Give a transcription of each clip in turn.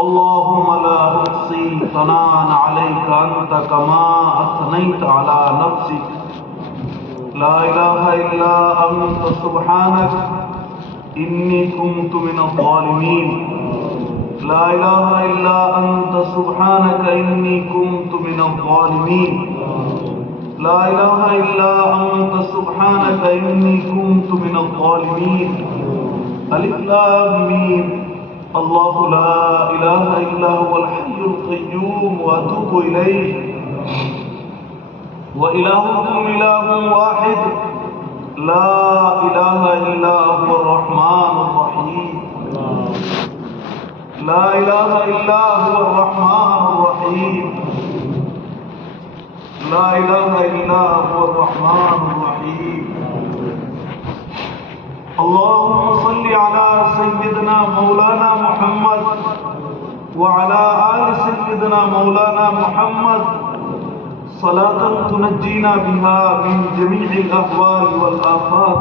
اللهم لا أحصي ثناء عليك أنت كما أثنيت على نفسك لا إله إلا أنت سبحانك إني كنت من الظالمين لا إله إلا أنت سبحانك إني كنت من الظالمين لا إله إلا أنت سبحانك إني كنت من الظالمين ألف لام ميم الله لا إله إلا هو الحي القيوم وأتوب إليه وإلهكم إله واحد لا إله إلا هو الرحمن الرحيم لا إله إلا هو الرحمن الرحيم لا إله إلا هو الرحمن الرحيم اللهم صل على سيدنا مولانا محمد وعلى آل سيدنا مولانا محمد صلاة تنجينا بها من جميع الأهوال والآفات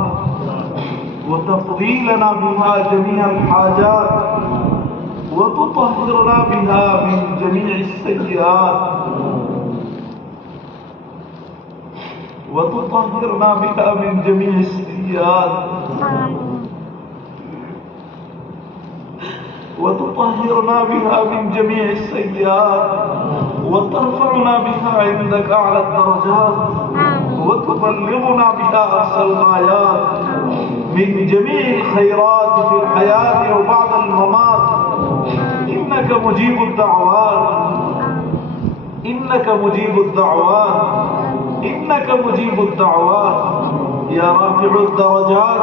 وتقضي لنا بها جميع الحاجات وتطهرنا بها من جميع السيئات وتطهرنا بها من جميع السيئات وتطهرنا بها من جميع السيئات وترفعنا بها عندك أعلى الدرجات وتبلغنا بها أقصى الغايات من جميع الخيرات في الحياة وبعد الممات إنك مجيب الدعوات إنك مجيب الدعوات إنك مجيب الدعوات يا رافع الدرجات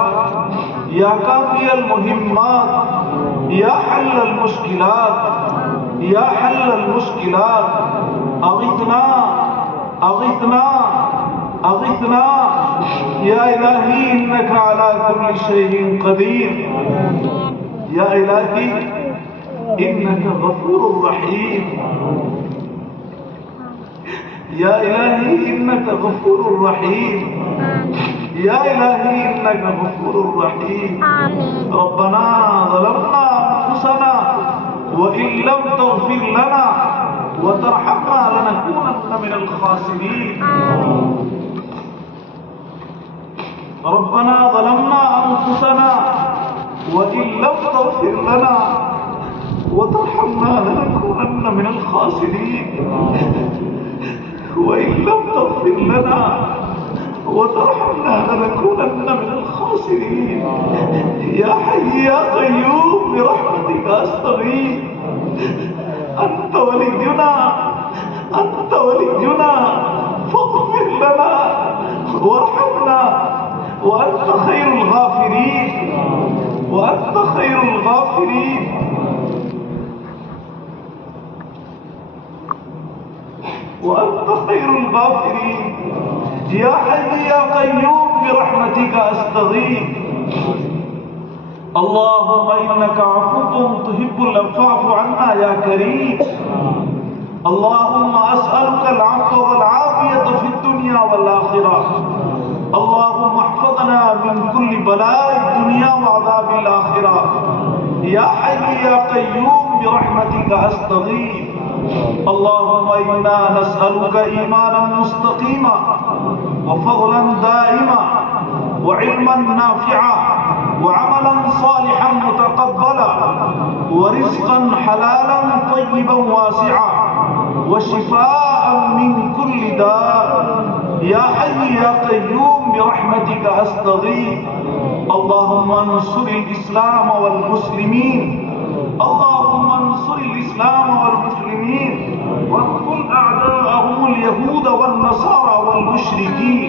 يا كافي المهمات يا حل المشكلات يا حل المشكلات أغثنا أغثنا أغثنا يا إلهي إنك على كل شيء قدير يا إلهي إنك غفور رحيم يا إلهي إنك غفور رحيم يا إلهي إنك غفور رحيم ربنا ظلمنا أنفسنا وإن لم تغفر لنا وترحمنا لنكونن من الخاسرين ربنا ظلمنا أنفسنا وإن لم تغفر لنا وترحمنا لنكونن من الخاسرين وإن لم تغفر لنا وترحمنا لنكونن من الخاسرين يا حي يا قيوم برحمتك أستغيث أنت ولينا أنت ولينا فاغفر لنا وارحمنا وأنت خير الغافرين وأنت خير الغافرين وأنت خير الغافرين يا حي يا قيوم برحمتك أستغيث اللهم إنك عفو تحب العفو عنا يا كريم اللهم أسألك العفو والعافية في الدنيا والآخرة اللهم احفظنا من كل بلاء الدنيا وعذاب الآخرة يا حي يا قيوم برحمتك أستغيث اللهم إنا نسألك إيمانا مستقيما وفضلا دائما وعلما نافعا وعملا صالحا متقبلا ورزقا حلالا طيبا واسعا وشفاء من كل داء يا حي يا قيوم برحمتك أستغيث اللهم انصر الإسلام والمسلمين اللهم انصر الإسلام والمسلمين واقتل أعداءهم اليهود والنصارى والمشركين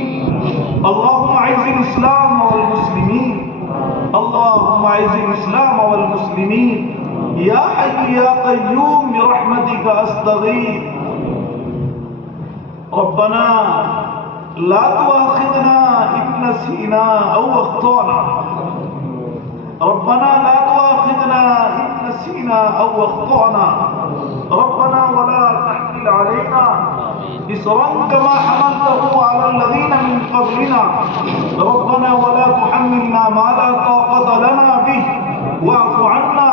اللهم أعز الإسلام والمسلمين اللهم أعز الإسلام والمسلمين يا حي يا قيوم برحمتك أستغيث ربنا لا تؤاخذنا إن نسينا أو أخطأنا ربنا لا تؤاخذنا إن نسينا أو أخطأنا ربنا ولا تحمل علينا إصرا كما حملته على الذين من قبلنا ربنا ولا تحملنا ما لا طاقة لنا به واعف عنا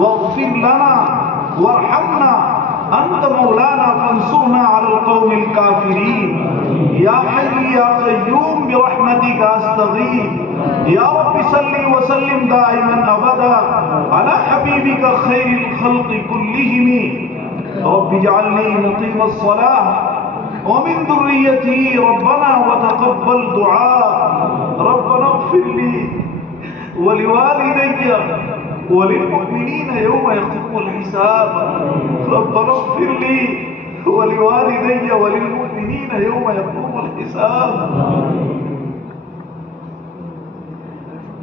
واغفر لنا وارحمنا أنت مولانا فانصرنا على القوم الكافرين يا حي يا قيوم برحمتك أستغيث يا رب صل وسلم دائما أبدا على حبيبك خير الخلق كلهم رب اجعلني مقيم الصلاة ومن ذريتي ربنا وتقبل دعاء ربنا اغفر لي ولوالدي وللمؤمنين يوم يقوم الحساب ربنا اغفر لي ولوالدي وللمؤمنين يوم يقوم الحساب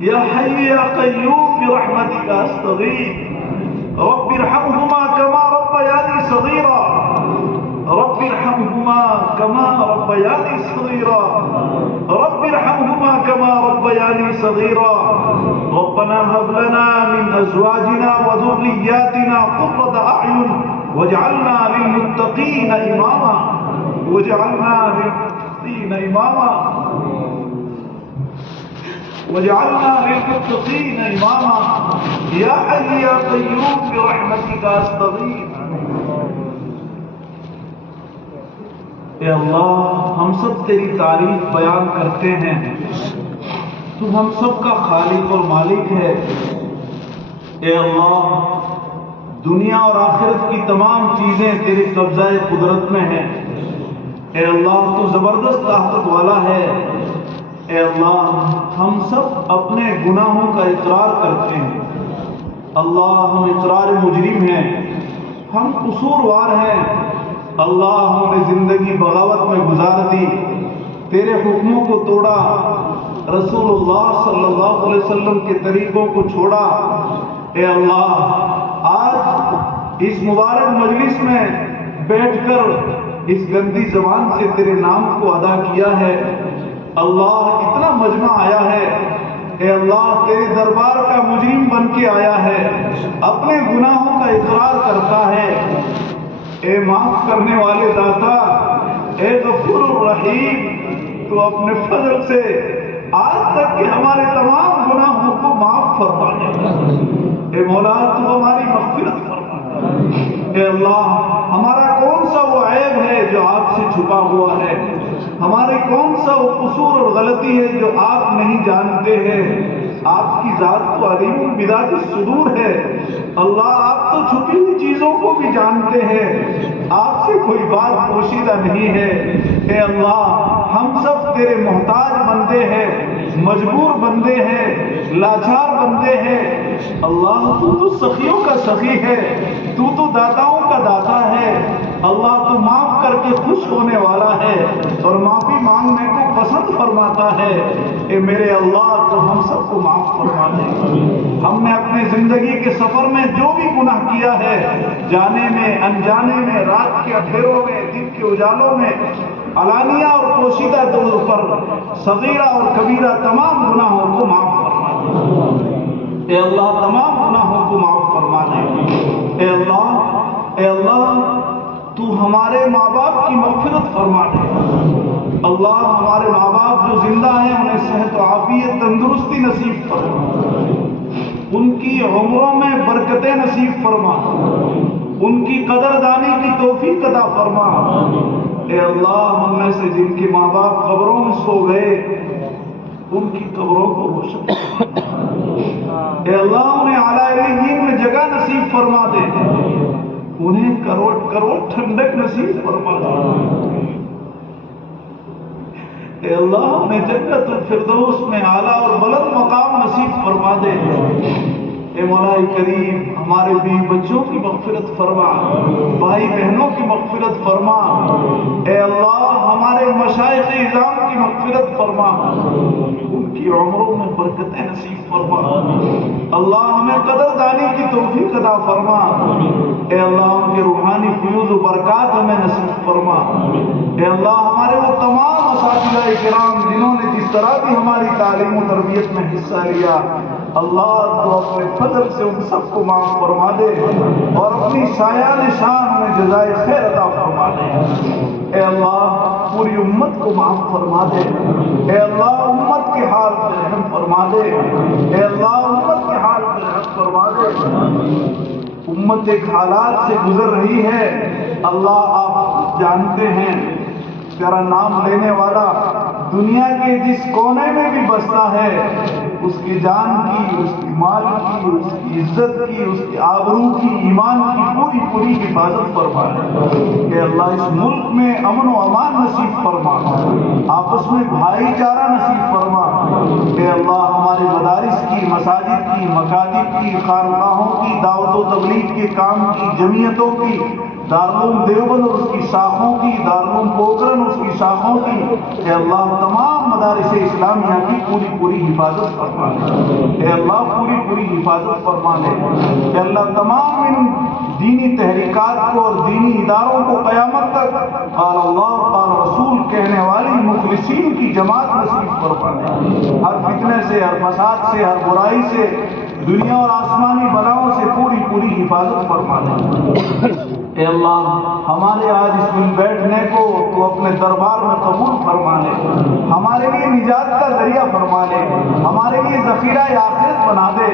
يا حي يا قيوم برحمتك أستغيث رب ارحمهما كما ربياني صغيرا رب ارحمهما كما ربياني صغيرا رب ارحمهما كما ربياني صغيرا ربنا هب لنا من أزواجنا وذرياتنا قرة أعين واجعلنا للمتقين إماما واجعلنا للمتقين إماما وجعلنا للمتقين إماما يا حي يا قيوم برحمتك أستغيث اے اللہ ہم سب تیری تعریف بیان کرتے ہیں، تو ہم سب کا خالق اور مالک ہے۔ اے اللہ دنیا اور آخرت کی تمام چیزیں تیرے قبضہ قدرت میں ہیں۔ اے اللہ تو زبردست طاقت والا ہے۔ اے اللہ ہم سب اپنے گناہوں کا اقرار کرتے ہیں۔ اللہ ہم اقرار مجرم ہیں، ہم قصوروار ہیں۔ اللہ ہم نے زندگی بغاوت میں گزار دی، تیرے حکموں کو توڑا، رسول اللہ صلی اللہ علیہ وسلم کے طریقوں کو چھوڑا۔ اے اللہ آج اس مبارک مجلس میں بیٹھ کر اس گندی زبان سے تیرے نام کو ادا کیا ہے۔ اللہ اتنا مجمع آیا ہے، اے اللہ تیرے دربار کا مجرم بن کے آیا ہے، اپنے گناہوں کا اقرار کرتا ہے۔ اے معاف کرنے والے داتا، اے غفور الرحیم، تو اپنے فضل سے آج تک کے ہمارے تمام گناہوں کو معاف فرما دے۔ اے مولا تو ہماری مغفرت فرما دے۔ اے اللہ ہمارا کون سا وہ عیب ہے جو آپ سے چھپا ہوا ہے، ہمارے کون سا وہ قصور اور غلطی ہے جو آپ نہیں جانتے ہیں۔ آپ کی ذات تو علیم بذات الصدور ہے۔ اللہ آپ تو چھپی ہوئی چیزوں کو بھی جانتے ہیں، آپ سے کوئی بات پوشیدہ نہیں ہے۔ اے اللہ ہم سب تیرے محتاج بندے ہیں، مجبور بندے ہیں، لاچار بندے ہیں۔ اللہ تو سخیوں کا سخی ہے، تو داتاؤں کا داتا ہے۔ اللہ تو معاف کر کے خوش ہونے والا ہے اور معافی مانگنے کو پسند فرماتا ہے۔ اے میرے اللہ تو ہم سب کو معاف فرما دے۔ ہم نے اپنے زندگی کے سفر میں جو بھی گناہ کیا ہے، جانے میں انجانے میں، رات کے اندھیروں میں، دن کے اجالوں میں، علانیہ اور پوشیدہ طور پر صغیرہ اور کبیرہ تمام گناہوں کو معاف فرما دے۔ اے اللہ تمام گناہوں کو معاف فرما دے۔ اے اللہ تو ہمارے ماں باپ کی مغفرت فرما دے۔ اللہ ہمارے ماں باپ جو زندہ ہیں انہیں صحت و عافیت تندرستی نصیب فرما، ان کی عمروں میں برکتیں نصیب فرما، ان کی قدردانی کی توفیق عطا فرما۔ اے اللہ ہم میں سے جن کے ماں باپ قبروں میں سو گئے ان کی قبروں کو روشن فرما۔ اے اللہ انہیں اعلیٰ علیین میں جگہ نصیب فرما دے، انہیں کروڑ کروڑ ٹھنڈک نصیب فرما دے۔ اے اللہ انہیں جنت الفردوس میں اعلیٰ اور بلند مقام نصیب فرما دے۔ اے مولا کریم ہمارے بیوی بچوں کی مغفرت فرما، بھائی بہنوں کی مغفرت فرما۔ اے اللہ ہمارے مشائخ اعظام کی مغفرت فرما، ان کی عمروں میں برکتیں نصیب فرما۔ اللہ ہمیں قدردانی کی توفیق عطا فرما۔ اے اللہ ان کے روحانی فیوز و برکات ہمیں نصیب فرما۔ اے اللہ ہمارے وہ تمام اساتذہ کرام جنہوں نے جس طرح بھی ہماری تعلیم و تربیت میں حصہ لیا، اللہ تو اپنے فضل سے ان سب کو معاف فرما دے اور اپنی سایہ نشان میں جزائے خیر عطا فرما دے۔ اے اللہ پوری امت کو معاف فرما دے۔ اے اللہ امت کے حال پر رحم فرما دے۔ اے اللہ امت کے حال پر رحم فرما دے۔ امت ایک حالات سے گزر رہی ہے، اللہ آپ جانتے ہیں، تیرا نام لینے والا دنیا کے جس کونے میں بھی بستا ہے، اس کی جان کی، اس کی مال کی، اس کی عزت کی، اس کی آبرو کی، ایمان کی پوری پوری حفاظت فرما کہ اللہ اس ملک میں امن و امان نصیب فرما، آپس میں بھائی چارہ نصیب فرما کہ اللہ ہمارے مدارس کی، مساجد کی، مکاتب کی، خانقاہوں کی، دعوت و تبلیغ کے کام کی، جمعیتوں کی، دارالعلوم دیوبند اور اس کی شاخوں کی، دارالعلوم پوکھرن اس کی شاخوں کی، کہ اللہ تمام مدارس اسلامیہ کی پوری پوری حفاظت فرما لے، کہ اللہ پوری پوری حفاظت فرما لے، کہ اللہ تمام ان دینی تحریکات کو اور دینی اداروں کو قیامت تک قال اللہ قال رسول کہنے والی مخلصین کی جماعت نصیب فرما لے، ہر فتنے سے، ہر فساد سے، ہر برائی سے، دنیا اور آسمانی بلاؤں سے پوری پوری حفاظت فرما لے۔ اے اللہ ہمارے آج اس دن بیٹھنے کو تو اپنے دربار میں قبول فرما لے، ہمارے لیے نجات کا ذریعہ فرما لے، ہمارے لیے ذخیرہ آخرت بنا دے۔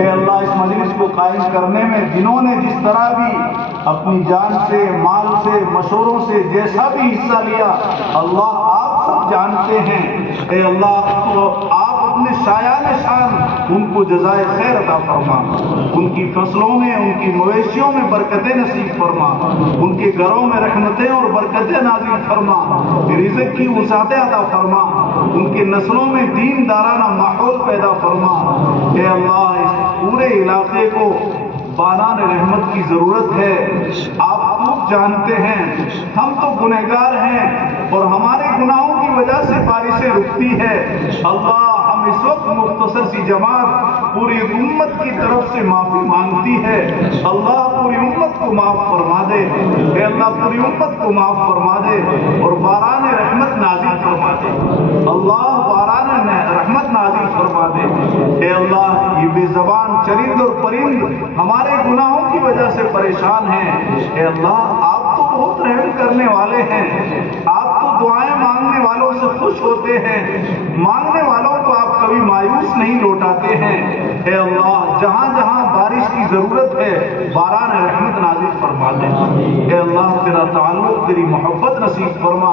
اے اللہ اس مجلس کو قائم کرنے میں جنہوں نے جس طرح بھی اپنی جان سے، مال سے، مشوروں سے جیسا بھی حصہ لیا، اللہ آپ سب جانتے ہیں۔ اے اللہ آپ اپنے شایان شان ان کو جزائے خیر عطا فرما، ان کی فصلوں میں، ان کی مویشیوں میں برکتیں نصیب فرما، ان کے گھروں میں رحمتیں اور برکتیں نازل فرما، رزق کی وسعتیں عطا فرما، ان کے نسلوں میں دین دارانہ ماحول پیدا فرما۔ اے اللہ اس پورے علاقے کو باران رحمت کی ضرورت ہے، آپ خوب جانتے ہیں، ہم تو گنہگار ہیں اور ہمارے گناہوں کی وجہ سے بارشیں رکتی ہے۔ اللہ ہم اس وقت مختصر سی جماعت پوری امت کی طرف سے معافی مانگتی ہے، اللہ پوری امت کو معاف فرما دے، اے اللہ پوری امت کو معاف فرما دے اور باران رحمت نازل فرما دے، اللہ باران رحمت نازل فرما دے۔ اے اللہ یہ بے زبان چرند اور پرند ہمارے گناہوں کی وجہ سے پریشان ہیں، اے اللہ آپ تو بہت رحم کرنے والے ہیں، آپ تو دعائیں مانگنے والوں سے خوش ہوتے ہیں، مانگنے والوں کو آپ کبھی مایوس نہیں لوٹاتے ہیں۔ اے اللہ جہاں جہاں بارش کی ضرورت ہے باران رحمت نازل فرما دے، اے اللہ تیرا تعلق، تیری محبت نصیب فرما،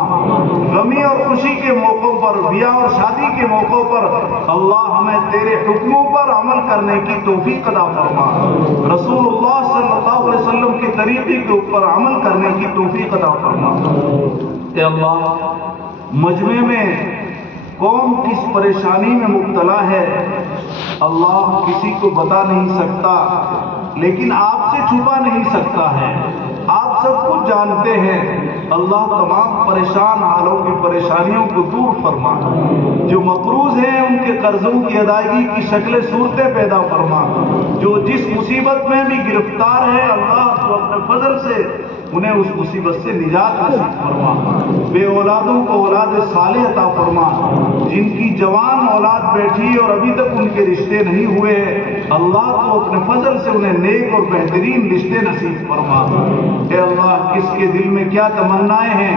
غمی اور خوشی کے موقعوں پر، بیاہ اور شادی کے موقعوں پر اللہ ہمیں تیرے حکموں پر عمل کرنے کی توفیق عطا فرما، رسول اللہ صلی اللہ علیہ وسلم کے طریقے کے اوپر عمل کرنے کی توفیق عطا فرما۔ اے اللہ مجمع میں کون کس پریشانی میں مبتلا ہے اللہ کسی کو بتا نہیں سکتا، لیکن آپ سے چھپا نہیں سکتا ہے، آپ سب کچھ جانتے ہیں۔ اللہ تمام پریشان حالوں کی پریشانیوں کو دور فرما، جو مقروض ہیں ان کے قرضوں کی ادائیگی کی شکلیں صورتیں پیدا فرما، جو جس مصیبت میں بھی گرفتار ہے اللہ تو اپنے فضل سے انہیں اس مصیبت سے نجات نصیب فرما، بے اولادوں کو اولاد صالح عطا فرما، جن کی جوان اولاد بیٹھی اور ابھی تک ان کے رشتے نہیں ہوئے اللہ تو اپنے فضل سے انہیں نیک اور بہترین رشتے نصیب فرما۔ اے اللہ کس کے دل میں کیا تمنائیں ہیں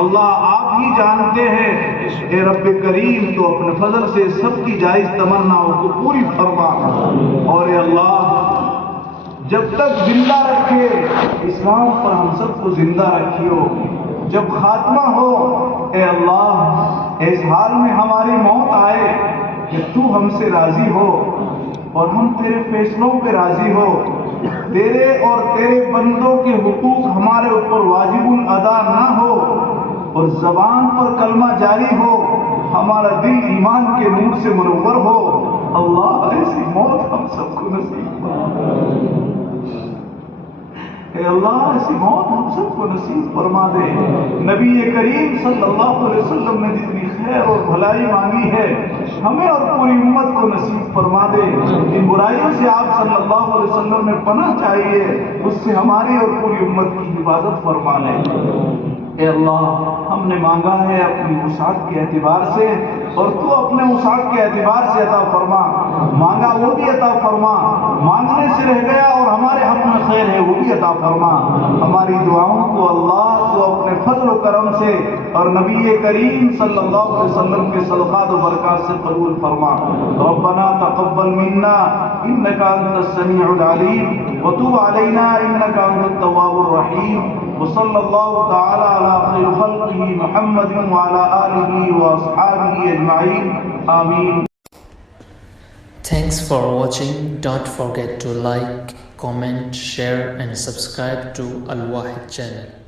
اللہ آپ ہی جانتے ہیں، اے رب کریم تو اپنے فضل سے سب کی جائز تمناؤں کو پوری فرما، اور اے اللہ جب تک زندہ رکھے اسلام پر ہم سب کو زندہ رکھیو، جب خاتمہ ہو اے اللہ اس حال میں ہماری موت آئے کہ تو ہم سے راضی ہو اور ہم تیرے فیصلوں پہ راضی ہو، تیرے اور تیرے بندوں کے حقوق ہمارے اوپر واجب ادا نہ ہو اور زبان پر کلمہ جاری ہو، ہمارا دل ایمان کے نور سے منور ہو۔ اللہ ایسی موت ہم سب کو نصیب فرما، اے اللہ ایسی موت ہم سب کو نصیب فرما دے۔ نبی کریم صلی اللہ علیہ وسلم نے جتنی خیر اور بھلائی مانگی ہے ہمیں اور پوری امت کو نصیب فرما دے، ان برائیوں سے آپ صلی اللہ علیہ وسلم نے پناہ چاہیے اس سے ہماری اور پوری امت کی حفاظت فرما لے۔ اے اللہ ہم نے مانگا ہے اپنی وسعت کے اعتبار سے اور تو اپنے وسعت کے اعتبار سے عطا فرما، مانگا وہ بھی عطا فرما، مانگنے سے رہ گیا اور ہمارے حق میں خیر ہے وہ بھی عطا فرما۔ ہماری دعاؤں کو اللہ تو اپنے فضل و کرم سے اور نبی کریم صلی اللہ علیہ وسلم کے صدقات و برکات سے قبول فرما۔ ربنا تقبل منا انك انت السميع العليم وتب علينا انك انت التواب الرحيم، وصلى الله تعالى على خير خلقه محمد وعلى آله واصحابه اجمعين، آمين۔ Thanks for watching. Don't forget to like, comment, share and subscribe to Al Wahid channel.